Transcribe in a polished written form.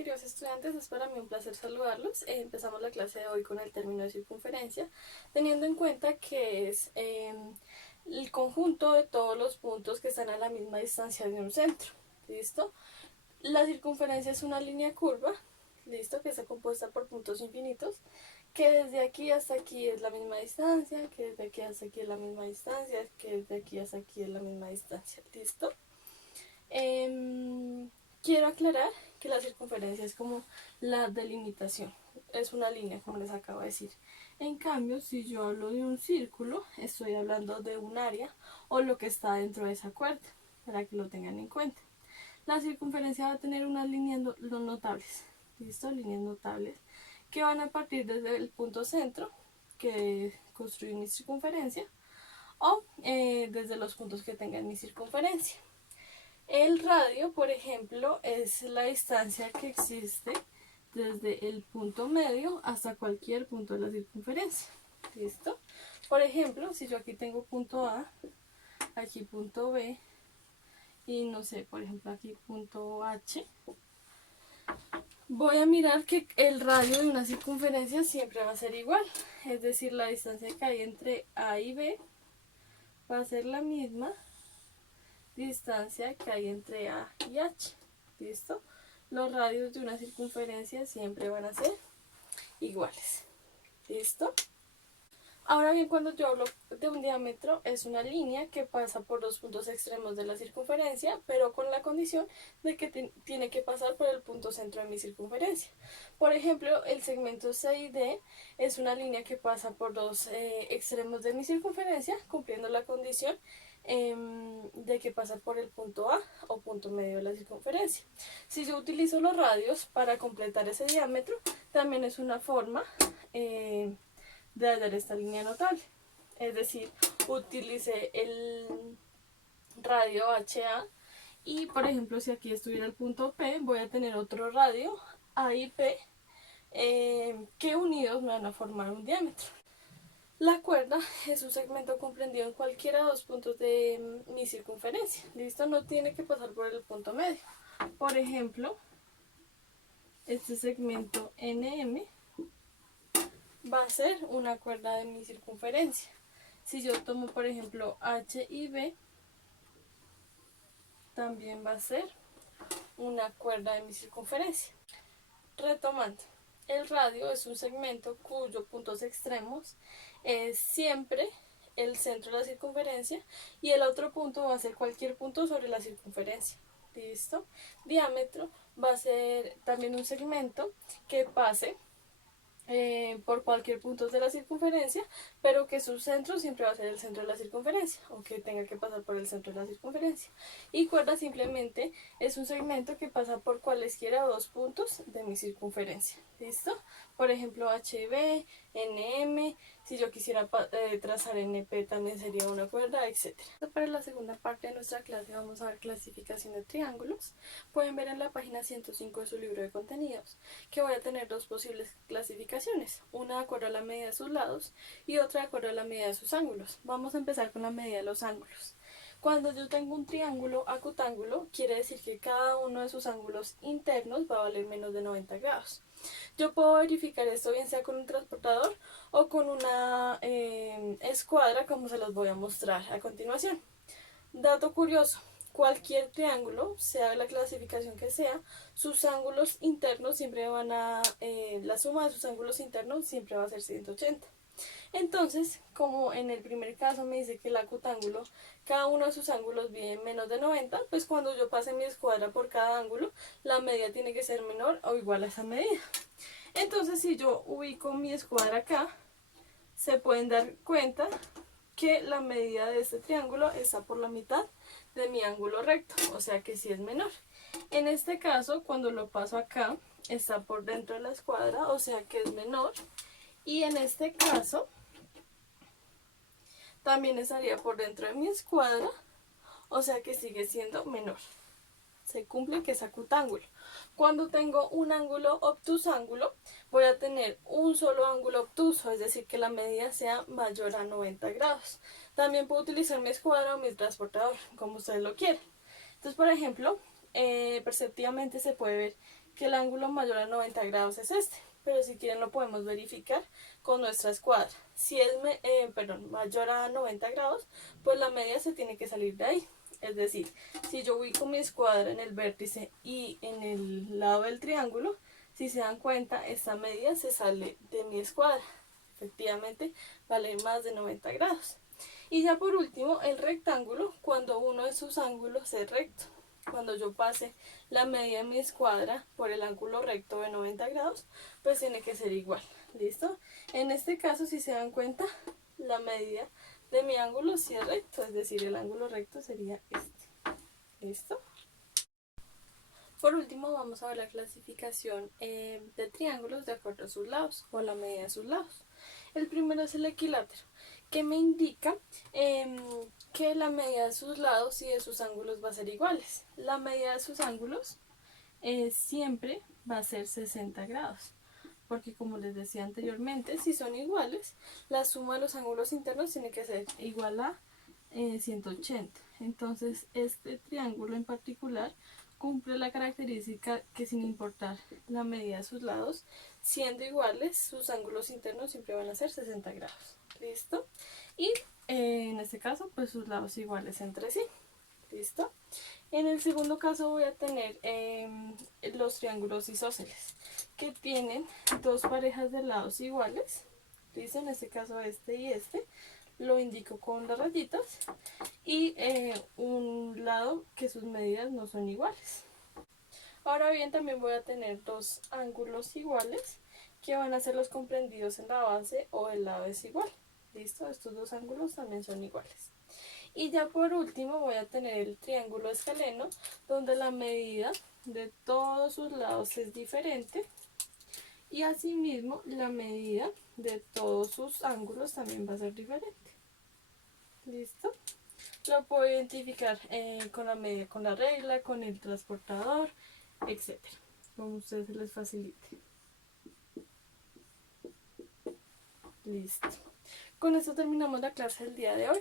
queridos estudiantes, es para mí un placer saludarlos. Empezamos la clase de hoy con el término de circunferencia, teniendo en cuenta que es el conjunto de todos los puntos que están a la misma distancia de un centro. ¿Listo? La circunferencia es una línea curva, ¿listo? Que está compuesta por puntos infinitos, que desde aquí hasta aquí es la misma distancia, que desde aquí hasta aquí es la misma distancia, que desde aquí hasta aquí es la misma distancia. ¿Listo? Quiero aclarar que la circunferencia es como la delimitación, es una línea, como les acabo de decir. En cambio, si yo hablo de un círculo, estoy hablando de un área o lo que está dentro de esa cuerda, para que lo tengan en cuenta. La circunferencia va a tener unas líneas notables, ¿listo? Líneas notables que van a partir desde el punto centro, que construye mi circunferencia, o desde los puntos que tengan mi circunferencia. El radio, por ejemplo, es la distancia que existe desde el punto medio hasta cualquier punto de la circunferencia. ¿Listo? Por ejemplo, si yo aquí tengo punto A, aquí punto B, y no sé, por ejemplo aquí punto H, voy a mirar que el radio de una circunferencia siempre va a ser igual. Es decir, la distancia que hay entre A y B va a ser la misma distancia que hay entre A y H. ¿Listo? Los radios de una circunferencia siempre van a ser iguales. ¿Listo? Ahora bien, cuando yo hablo de un diámetro, es una línea que pasa por los puntos extremos de la circunferencia, pero con la condición de que tiene que pasar por el punto centro de mi circunferencia. Por ejemplo, el segmento C y D es una línea que pasa por los extremos de mi circunferencia, cumpliendo la condición de que pasa por el punto A o punto medio de la circunferencia. Si yo utilizo los radios para completar ese diámetro, también es una forma de hallar esta línea notable. Es decir, utilicé el radio HA y, por ejemplo, si aquí estuviera el punto P, voy a tener otro radio A y P que unidos me van a formar un diámetro. La cuerda es un segmento comprendido en cualquiera de los puntos de mi circunferencia. ¿Listo? No tiene que pasar por el punto medio. Por ejemplo, este segmento NM va a ser una cuerda de mi circunferencia. Si yo tomo, por ejemplo, H y B, también va a ser una cuerda de mi circunferencia. Retomando, el radio es un segmento cuyos puntos extremos es siempre el centro de la circunferencia y el otro punto va a ser cualquier punto sobre la circunferencia. ¿Listo? Diámetro va a ser también un segmento que pase por cualquier punto de la circunferencia, pero que su centro siempre va a ser el centro de la circunferencia, o que tenga que pasar por el centro de la circunferencia. Y cuerda simplemente es un segmento que pasa por cualesquiera dos puntos de mi circunferencia. ¿Listo? Por ejemplo, HB, NM, si yo quisiera trazar NP también sería una cuerda, etc. Para la segunda parte de nuestra clase vamos a ver clasificación de triángulos. Pueden ver en la página 105 de su libro de contenidos que voy a tener dos posibles clasificaciones, una de acuerdo a la medida de sus lados y otra de acuerdo a la medida de sus ángulos. Vamos a empezar con la medida de los ángulos. Cuando yo tengo un triángulo acutángulo, quiere decir que cada uno de sus ángulos internos va a valer menos de 90 grados. Yo puedo verificar esto bien sea con un transportador o con una escuadra, como se los voy a mostrar a continuación. Dato curioso, cualquier triángulo, sea la clasificación que sea, sus ángulos internos siempre van a, la suma de sus ángulos internos siempre va a ser 180. Entonces, como en el primer caso me dice que el acutángulo, cada uno de sus ángulos viene en menos de 90, pues cuando yo pase mi escuadra por cada ángulo, la medida tiene que ser menor o igual a esa medida. Entonces, si yo ubico mi escuadra acá, se pueden dar cuenta que la medida de este triángulo está por la mitad de mi ángulo recto, o sea que sí es menor. En este caso, cuando lo paso acá, está por dentro de la escuadra, o sea que es menor. Y en este caso, también estaría por dentro de mi escuadra, o sea que sigue siendo menor. Se cumple que es acutángulo. Cuando tengo un ángulo obtusángulo, voy a tener un solo ángulo obtuso, es decir, que la medida sea mayor a 90 grados. También puedo utilizar mi escuadra o mi transportador, como ustedes lo quieran. Entonces, por ejemplo, perceptivamente se puede ver que el ángulo mayor a 90 grados es este, pero si quieren lo podemos verificar con nuestra escuadra. Si es mayor a 90 grados, pues la media se tiene que salir de ahí. Es decir, si yo ubico mi escuadra en el vértice y en el lado del triángulo, si se dan cuenta, esta media se sale de mi escuadra. Efectivamente, vale más de 90 grados. Y ya por último, el rectángulo, cuando uno de sus ángulos es recto. Cuando yo pase la media de mi escuadra por el ángulo recto de 90 grados, pues tiene que ser igual. ¿Listo? En este caso, si se dan cuenta, la medida de mi ángulo sí es recto, es decir, el ángulo recto sería este. ¿Listo? Por último, vamos a ver la clasificación de triángulos de acuerdo a sus lados o la medida de sus lados. El primero es el equilátero, que me indica que la medida de sus lados y de sus ángulos va a ser iguales. La medida de sus ángulos siempre va a ser 60 grados, porque como les decía anteriormente, si son iguales, la suma de los ángulos internos tiene que ser igual a 180. Entonces este triángulo en particular cumple la característica que sin importar la medida de sus lados, siendo iguales, sus ángulos internos siempre van a ser 60 grados. ¿Listo? Y en este caso, pues sus lados iguales entre sí. ¿Listo? En el segundo caso voy a tener los triángulos isósceles, que tienen dos parejas de lados iguales. ¿Listo? En este caso este y este. Lo indico con las rayitas. Y un lado que sus medidas no son iguales. Ahora bien, también voy a tener dos ángulos iguales, que van a ser los comprendidos en la base o el lado desigual. ¿Listo? Estos dos ángulos también son iguales. Y ya por último voy a tener el triángulo escaleno, donde la medida de todos sus lados es diferente y asimismo la medida de todos sus ángulos también va a ser diferente. ¿Listo? Lo puedo identificar con la medida, con la regla, con el transportador, etcétera, como a ustedes se les facilite. Listo. Con esto terminamos la clase del día de hoy.